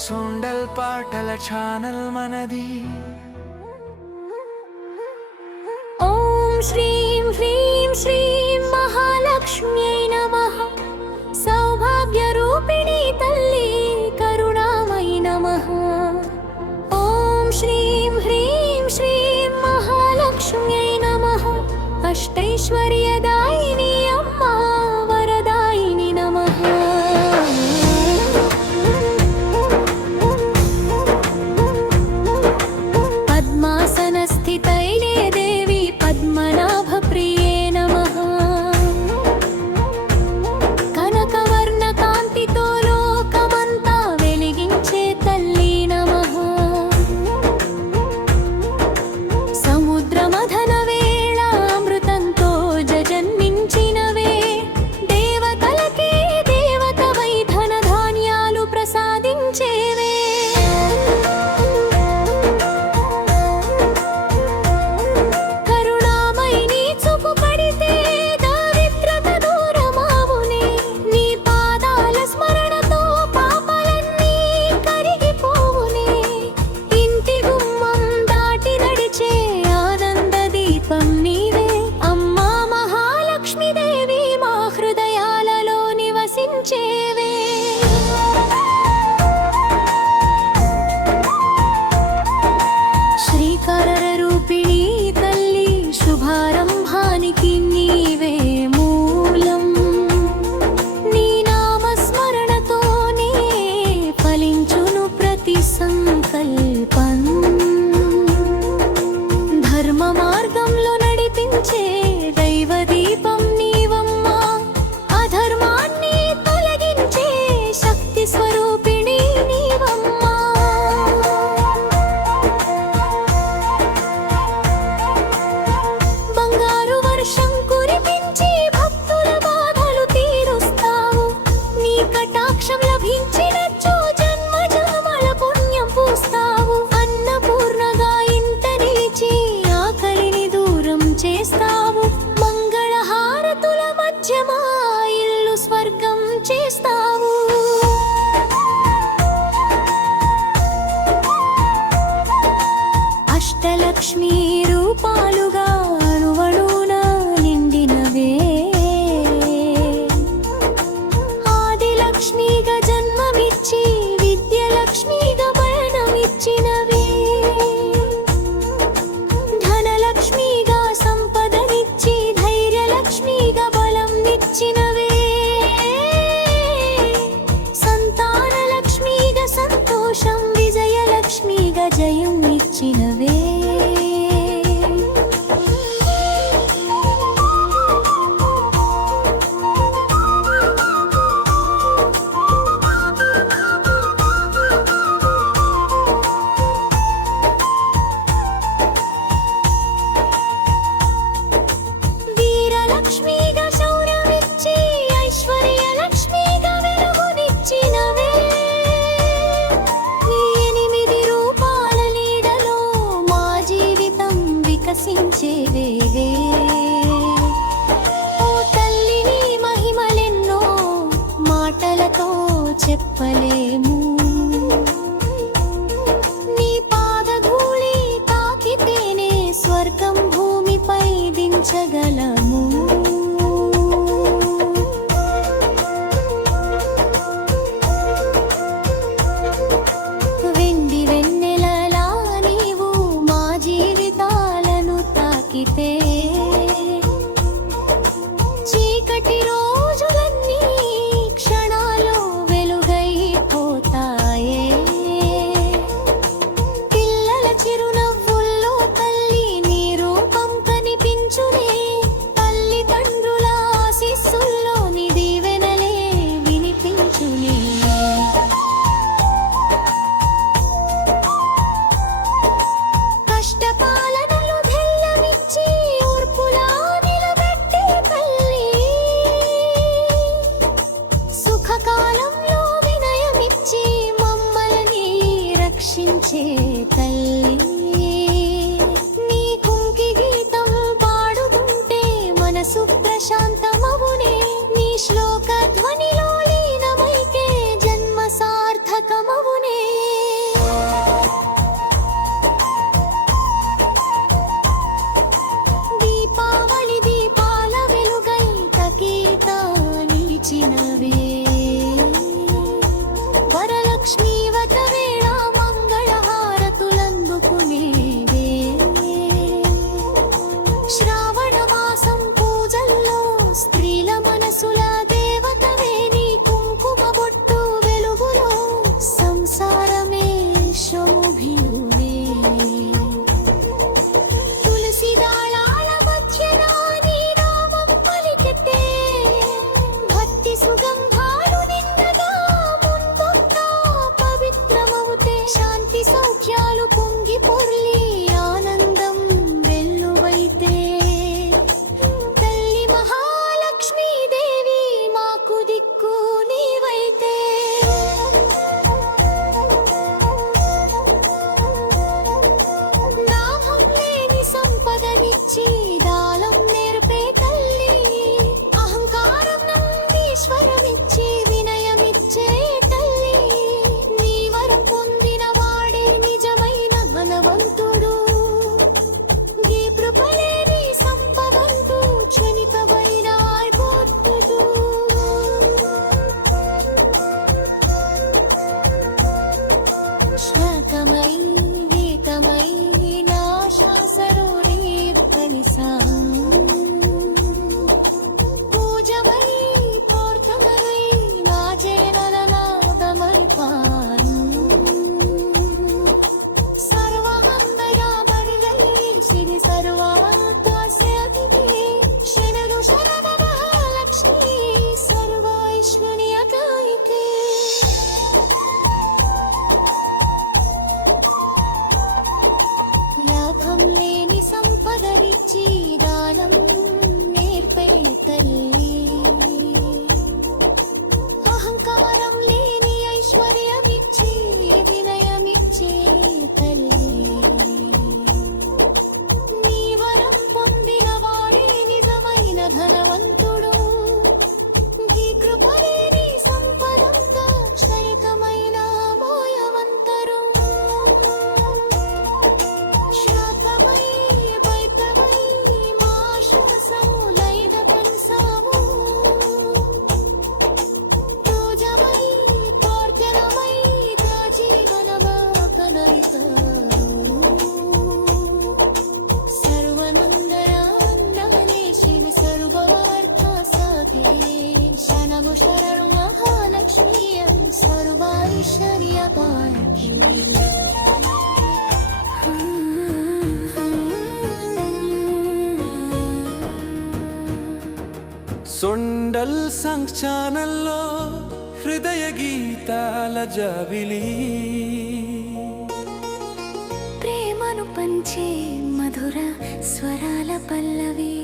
సుండల్ పాటల ఛానల్ మనది. ఓం శ్రీం హ్రీం శ్రీం మహాలక్ష్మ్యై నమః. సౌభాగ్య రూపిణి తల్లి కరుణామయి నమః. ఓం శ్రీం హ్రీం శ్రీం మహాలక్ష్మ్యై నమః. అష్టైశ్వర్యదాయిని అమ్మా వరదాయిని నమః. పద్మాసనస్థితైలే దేవి పద్మనాభప్రియే నమః. కనకవర్ణ కాంతితో లోకమంతా వెలిగించే తల్లి నమః. సముద్రమథన వేళ అమృతంతో జన్మించినవే దేవతలకే దేవతవై ధన ధాన్యాలు ప్రసాదించేవే. శ్రీకర రూపిణి తల్లి శుభారంభానికి నీవే మూలం. నీ నామస్మరణతోనే ఫలించును ప్రతి సంకల్పం. ధర్మ మార్గంలో నడిపించే దైవ దీపం నీవమ్మా. అధర్మాన్ని తొలగించే శక్తి స్వరూపిణి నీవమ్మా. బంగారు వర్షం కురిపించి భక్తుల బాధలు తీరుస్తావు. నీ కటాక్షం లభించినచో జన్మ జన్మల పుణ్యం పూస్తావు. అన్నపూర్ణగా ఇంట నిలిచి ఆకలిని దూరం చేస్తావు. మంగళహారతుల మధ్య మా ఇల్లు స్వర్గం చేస్తావు. అష్టలక్ష్మీ రూపాలుగా అణువణువున నిండినవే. ఆదిలక్ష్మిగా జన్మమిచ్చి విద్యలక్ష్మిగా మరణమిచ్చినవే. ధనలక్ష్మిగా సంపదనిచ్చి ధైర్యలక్ష్మిగా బలం నిచ్చినవే. సంతానలక్ష్మిగా సంతోషం విజయలక్ష్మిగా జయం ఇచ్చినవే. వీరలక్ష్మిగా శౌర్యమిచ్చి ఐశ్వర్యలక్ష్మిగా వెలుగునిచ్చినవే. ఈ 8 రూపాల నీడలో మా జీవితం వికసించేవే. ఓ తల్లి నీ మహిమలెన్నో మాటలతో చెప్పలేము. నీ పాదధూళి తాకితేనే స్వర్గం భూమిపై దించగలము. వెండి వెన్నెలలా నీవు మా జీవితాలను తాకితే చీకటి రోజులన్నీ క్షణాలు వెలుగైపోతాయే. పిల్లల చిరునవ్వుల్లో తల్లి నీ రూపం కనిపించునే. తల్లిదండ్రుల ఆశీస్సుల్లో నీ దీవెనలే వినిపించునే. కష్టపాలనలు ధైర్యమిచ్చి ఓర్పులా నిలబెట్టే తల్లి. సుఖకాలంలో వినయమిచ్చి మమ్మల్ని రక్షించే తల్లి. నీ కుంకి గీతం పాడుతుంటే మనసు ప్రశాంతమవునే. నీ శ్లోక ధ్వనిలో లీనమైతే జన్మ సార్థకమవునే. ఐశ్వర్యపాకి సొండల్ సంగ్ ఛానల్లో హృదయ గీతాల జాబిలి ప్రేమను పంచే మధుర స్వరాల పల్లవి